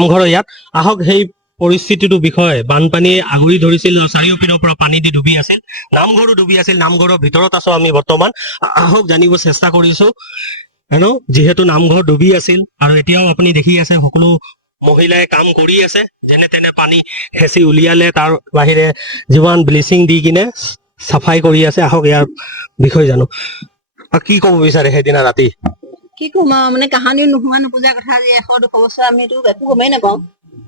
নামঘৰৰ ইয়াত আহক সেই পৰিস্থিতিটোৰ বিষয়ে বানপানীয়ে আগুৰি ধৰিছিল চাৰিওপিনৰ পৰা পানী দি ডুবি আছিল নামঘৰো ডুবি আছিল নামঘৰৰ ভিতৰত আছো আমি বৰ্তমান আহক জানিব চেষ্টা কৰিছো যিহেতু নামঘৰ ডুবি আছিল আৰু এতিয়াও আপুনি দেখি আছে সকলো মহিলাই কাম কৰি আছে যেনে তেনে পানী হেঁচি উলিয়ালে তাৰ বাহিৰে যিমান ব্লিচিং দি কিনে চাফাই কৰি আছে আহক ইয়াৰ বিষয়ে জানো কি ক'ব বিচাৰে সেইদিনা ৰাতি কি কম আৰু মানে কাহানি নোহোৱা নোপোজা কথা আজি 100-200 বছৰ আমিতো একো গমেই নাপাওঁ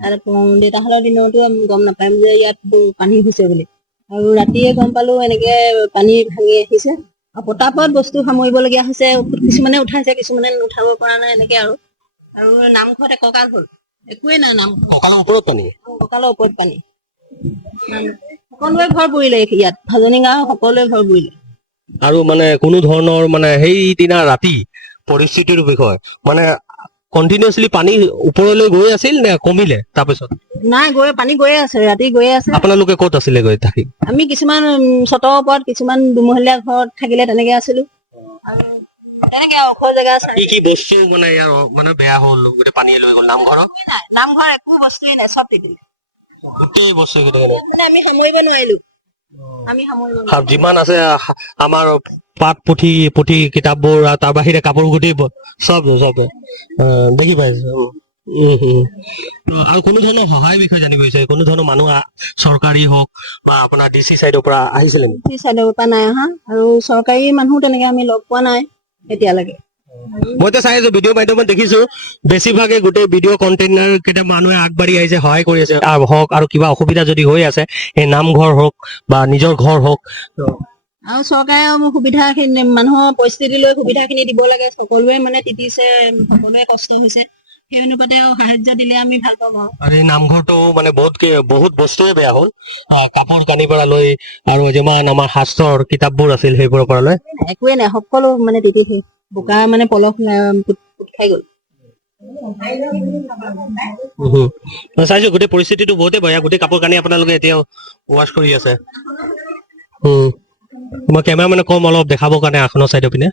আৰু দেউতাহঁতৰ দিনতো আমি গম নাপাম যে ইয়াত পানী হৈছে বুলি আৰু ৰাতিয়ে গম পালো এনেকে পানী ভাঙি আহিছে আৰু পটাপট বস্তু সামৰিবলগীয়া হৈছে কিছুমানে উঠাইছে কিছুমানে উঠাব পৰা নাই এনেকে আৰু নামঘৰত এককাল হ'ল একোৱেই নাই নাম কঁকালৰ ওপৰত পানী কঁকালৰ ওপৰত পানী সকলোৱে ঘৰ বুৰিলে ইয়াত ভাজনি গাঁও সকলোৱে ঘৰ বুৰিলে আৰু মানে কোনো ধৰণৰ মানে সেইদিনা ৰাতি পৰিস্থিতিৰ বিষয় মানে কণ্টিনিউয়াছলি পানী ওপৰলৈ গৈ আছিল নে কমিলে তাৰপিছত নাই পানী গৈয়ে আছে ৰাতি গৈয়ে আছে আপোনালোকে ক'ত আছিলে গৈ থাকি আমি কিছুমান চটৰ ওপৰত কিছুমান দুমহলীয়া ঘৰত থাকিলে তেনেকে আছিলো আৰু তেনেকে অখৰ জেগা কি বস্তু মানে ইয়াৰ মানে বেয়া হ'ল গোটেই পানীয়ে লৈ গ'ল নামঘৰ একো বস্তুৱে নাই চব তিতিলে গোটেই বস্তু মানে আমি সামৰিব নোৱাৰিলো যিমান আছে আমাৰ পাঠ পুথি কিতাপবোৰ তাৰ বাহিৰে কাপোৰ গোটেই চব দেখি পাইছো আৰু কোনো ধৰণৰ সহায় বিষয়ে জানিব বিচাৰে কোনো ধৰণৰ মানুহ চৰকাৰী হওক বা আপোনাৰ ডিচি চাইডৰ পৰা আহিছিলে ডিচি চাইডৰ পৰা নাই অহা আৰু চৰকাৰী মানুহ তেনেকে আমি লগ পোৱা নাই এতিয়ালৈকে মইতো চাই আছো ভিডিঅ' মাধ্যমত দেখিছো বেছিভাগে গোটেই ভিডিঅ' কণ্টেইনাৰ কেইটা মানুহে আগবাঢ়ি আহিছে সহায় কৰি আছে হওক আৰু কিবা অসুবিধা যদি হৈ আছে এই নামঘৰ হওক বা নিজৰ ঘৰ হওক আৰু চৰকাৰে সুবিধা খিনি মানুহৰ পৰিস্থিতি লৈ সুবিধা খিনি দিব লাগে সকলোৱে মানে তিতিছে সকলোৱে কষ্ট হৈছে সেই অনুপাতে সাহায্য দিলে আমি ভাল পাম আৰু এই নামঘৰটো মানে বহুত বস্তুৱে বেয়া হ'ল কাপোৰ কানিৰ পৰা লৈ আৰু যিমান আমাৰ শাস্ত্ৰৰ কিতাপবোৰ আছিল সেইবোৰৰ পৰা লৈ একোৱে নাই সকলো মানে তিতিছে বোকা মানে পলস খাই গ'ল চাইছো গোটেই পৰিস্থিতিটো বহুতে বেয়া গোটেই কাপোৰ কানি আপোনালোকে এতিয়াও ৱাছ কৰি আছে মই কেমেৰামেনে কম অলপ দেখাবৰ কাৰণে আসনৰ চাইডৰ পিনে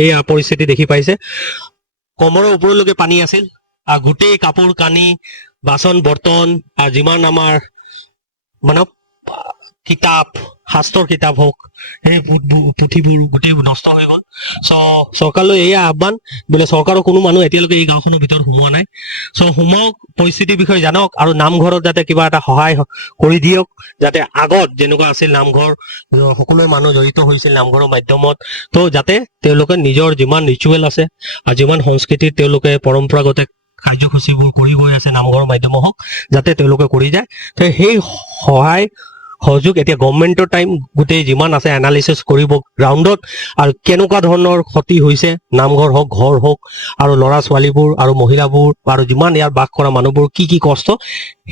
এই পৰিস্থিতি দেখি পাইছে কমৰৰ ওপৰলৈকে পানী আছিল আৰু গোটেই কাপোৰ কানি বাচন বৰ্তন আৰু যিমান আমাৰ মানে কিতাপ শাস্ত্ৰৰ কিতাপ হওক সেই পুথিবোৰ গোটেই নষ্ট হৈ গ'ল চৰকাৰলৈ এয়া আহ্বান বোলে চৰকাৰৰ কোনো মানুহ এতিয়ালৈকে এই গাঁওখনৰ ভিতৰত সোমোৱা নাই সোমাওক পৰিস্থিতিৰ বিষয়ে জানক আৰু নামঘৰত যাতে কিবা এটা সহায় কৰি দিয়ক যাতে আগত যেনেকুৱা আছিল নামঘৰ সকলোৱে মানুহ জড়িত হৈছিল নামঘৰৰ মাধ্যমত তো যাতে তেওঁলোকে নিজৰ যিমান ৰিচুৱেল আছে আৰু যিমান সংস্কৃতিৰ তেওঁলোকে পৰম্পৰাগত কাৰ্যসূচীবোৰ কৰি গৈ আছে নামঘৰৰ মাধ্যমত হওক যাতে তেওঁলোকে কৰি যায় সেই সহায় সহযোগ এতিয়া গভৰ্ণমেণ্টৰ টাইম গোটেই যিমান আছে এনালিচিছ কৰিব গ্ৰাউণ্ডত আৰু কেনেকুৱা ধৰণৰ ক্ষতি হৈছে নামঘৰ হওক ঘৰ হওক আৰু ল'ৰা ছোৱালীবোৰ আৰু মহিলাবোৰ আৰু যিমান ইয়াৰ বাস কৰা মানুহবোৰ কি কষ্ট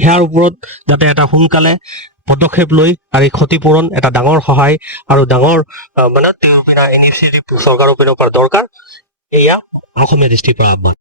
সেয়াৰ ওপৰত যাতে এটা সোনকালে পদক্ষেপ লৈ আৰু এই ক্ষতিপূৰণ এটা ডাঙৰ সহায় আৰু ডাঙৰ মানে তেওঁৰ পিনে ইনিচিয়েটিভ চৰকাৰৰ পিনৰ পৰা দৰকাৰ এয়া অসমীয়া দৃষ্টিৰ পৰা আহ্বান